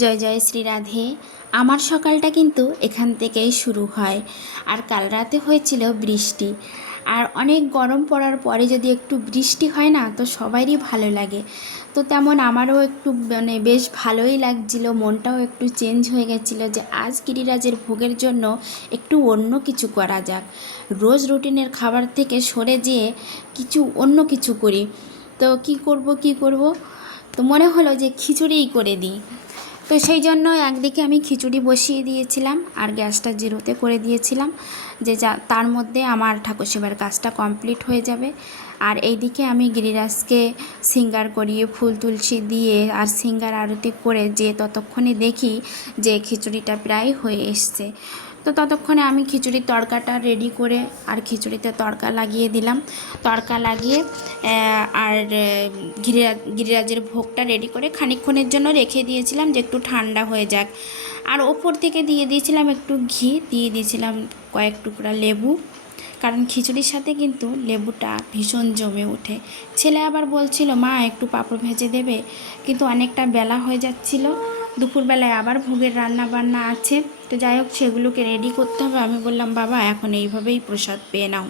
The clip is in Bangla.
জয় জয় শ্রী রাধে। আমার সকালটা কিন্তু এখান থেকেই শুরু হয়। আর কাল রাতে হয়েছিল বৃষ্টি, আর অনেক গরম পড়ার পরে যদি একটু বৃষ্টি হয় না তো সবারই ভালো লাগে। তো তেমন আমারও একটু বেশ ভালোই লাগছিল, মনটাও একটু চেঞ্জ হয়ে গেছিলো যে আজ গিরিরাজের ভোগের জন্য একটু অন্য কিছু করা যাক, রোজ রুটিনের খাবার থেকে সরে যেয়ে কিছু অন্য কিছু করি। তো কি করব, তো মনে হলো যে খিচুড়িই করে দিই। তো সেই জন্য একদিকে আমি খিচুড়ি বসিয়ে দিয়েছিলাম আর গ্যাসটা জিরোতে করে দিয়েছিলাম, যে তার মধ্যে আমার ঠাকুর সেবার কাজটা কমপ্লিট হয়ে যাবে। আর এইদিকে আমি গিরিরাজকে সিঙ্গার করিয়ে ফুল তুলসী দিয়ে আর সিঙ্গার আরতি করে যে ততক্ষণে দেখি যে খিচুড়িটা প্রায় হয়ে এসছে। তো ততক্ষণে আমি খিচুড়ির তড়কাটা রেডি করে আর খিচুড়িতে তড়কা লাগিয়ে দিলাম। তড়কা লাগিয়ে আর গিরিরাজের ভোগটা রেডি করে খানিকক্ষণের জন্য রেখে দিয়েছিলাম যে একটু ঠান্ডা হয়ে যাক। আর ওপর থেকে দিয়ে দিয়েছিলাম একটু ঘি, দিয়ে দিয়েছিলাম কয়েক টুকরা লেবু, কারণ খিচুড়ির সাথে কিন্তু লেবুটা ভীষণ জমে ওঠে। ছেলে আবার বলছিল মা একটু পাঁপড় ভেজে দেবে, কিন্তু অনেকটা বেলা হয়ে যাচ্ছিল, দুপুরবেলায় আবার ভোগের রান্না বান্না আছে। তো যাই হোক, সেগুলোকে রেডি করতে হবে। আমি বললাম বাবা এখন এইভাবেই প্রসাদ পেয়ে নাও।